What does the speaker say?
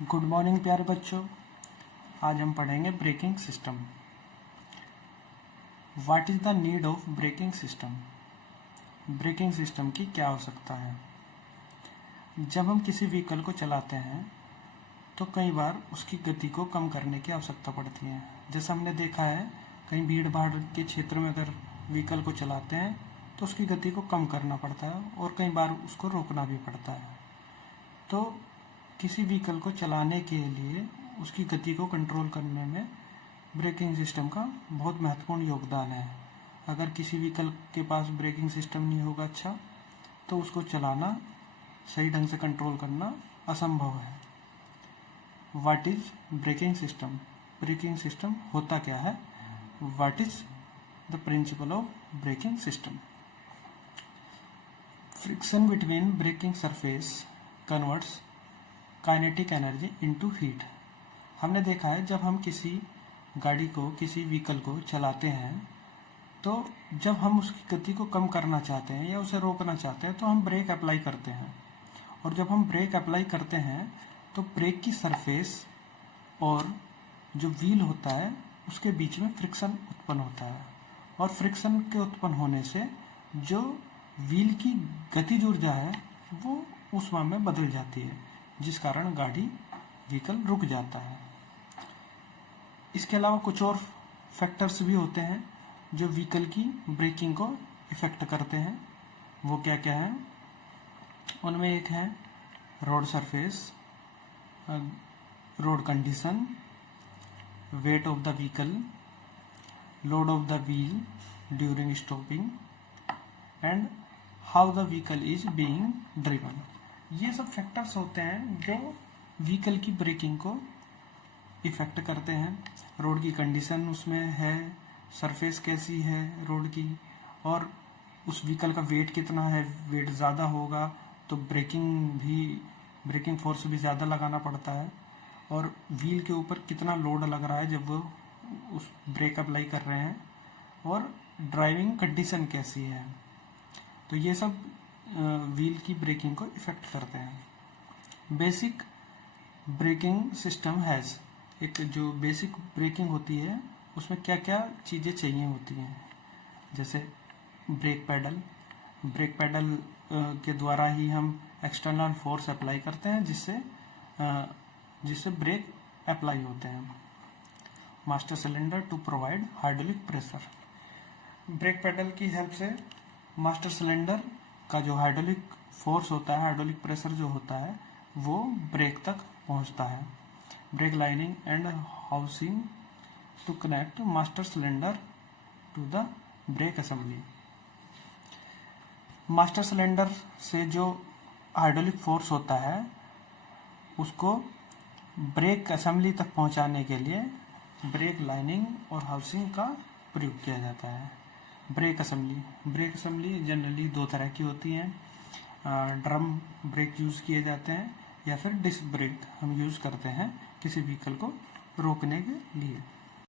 Good morning प्यारे बच्चों। आज हम पढ़ेंगे braking system. What is the need of braking system. Braking system की क्या आवश्यकता है। जब हम किसी व्हीकल को चलाते हैं तो कई बार उसकी गति को कम करने की आवश्यकता पड़ती है। जैसा हमने देखा है, कहीं भीड़ भाड़ के क्षेत्र में अगर व्हीकल को चलाते हैं तो उसकी गति को कम करना पड़ता है और कई बार उसको रोकना भी पड़ता है। तो किसी व्हीकल को चलाने के लिए उसकी गति को कंट्रोल करने में ब्रेकिंग सिस्टम का बहुत महत्वपूर्ण योगदान है। अगर किसी व्हीकल के पास ब्रेकिंग सिस्टम नहीं होगा अच्छा, तो उसको चलाना, सही ढंग से कंट्रोल करना असंभव है। What is braking system. Braking system होता क्या है। What is the principle of braking system. Friction between braking surface converts kinetic energy into heat. हमने देखा है, जब हम किसी गाड़ी को, किसी व्हीकल को चलाते हैं तो जब हम उसकी गति को कम करना चाहते हैं या उसे रोकना चाहते हैं तो हम ब्रेक अप्लाई करते हैं। और जब हम ब्रेक अप्लाई करते हैं तो ब्रेक की सरफेस और जो व्हील होता है उसके बीच में फ्रिक्शन उत्पन्न होता है। और फ्रिक्शन के उत्पन्न होने से जो व्हील की गतिज ऊर्जा है वो ऊष्मा में बदल जाती है, जिस कारण गाड़ी, व्हीकल रुक जाता है। इसके अलावा कुछ और फैक्टर्स भी होते हैं जो व्हीकल की ब्रेकिंग को इफेक्ट करते हैं। वो क्या क्या है, उनमें एक है road surface, road condition, weight of the vehicle, load of the wheel during stopping and how the vehicle is being driven. ये सब फैक्टर्स होते हैं जो व्हीकल की ब्रेकिंग को इफेक्ट करते हैं। रोड की कंडीशन उसमें है, सरफेस कैसी है रोड की, और उस व्हीकल का वेट कितना है। वेट ज़्यादा होगा तो ब्रेकिंग फोर्स भी ज़्यादा लगाना पड़ता है। और व्हील के ऊपर कितना लोड लग रहा है जब वो उस ब्रेक अप्लाई कर रहे हैं, और ड्राइविंग कंडीशन कैसी है। तो ये सब व्हील की ब्रेकिंग को इफेक्ट करते हैं। बेसिक ब्रेकिंग सिस्टम हैज़, एक जो बेसिक ब्रेकिंग होती है उसमें क्या क्या चीज़ें चाहिए होती हैं। जैसे ब्रेक पैडल के द्वारा ही हम एक्सटर्नल फोर्स अप्लाई करते हैं जिससे ब्रेक अप्लाई होते हैं। Master cylinder to provide hydraulic pressure. Brake pedal की हेल्प से मास्टर सिलेंडर का जो हाइड्रोलिक फोर्स होता है, हाइड्रोलिक प्रेशर जो होता है, वो ब्रेक तक पहुंचता है। Brake lining and housing to connect master cylinder to the brake assembly. Master cylinder से जो हाइड्रोलिक फोर्स होता है उसको ब्रेक असेंबली तक पहुंचाने के लिए ब्रेक लाइनिंग और हाउसिंग का प्रयोग किया जाता है। ब्रेक असेंबली जनरली दो तरह की होती हैं। ड्रम ब्रेक यूज़ किए जाते हैं या फिर डिस्क ब्रेक हम यूज़ करते हैं किसी व्हीकल को रोकने के लिए।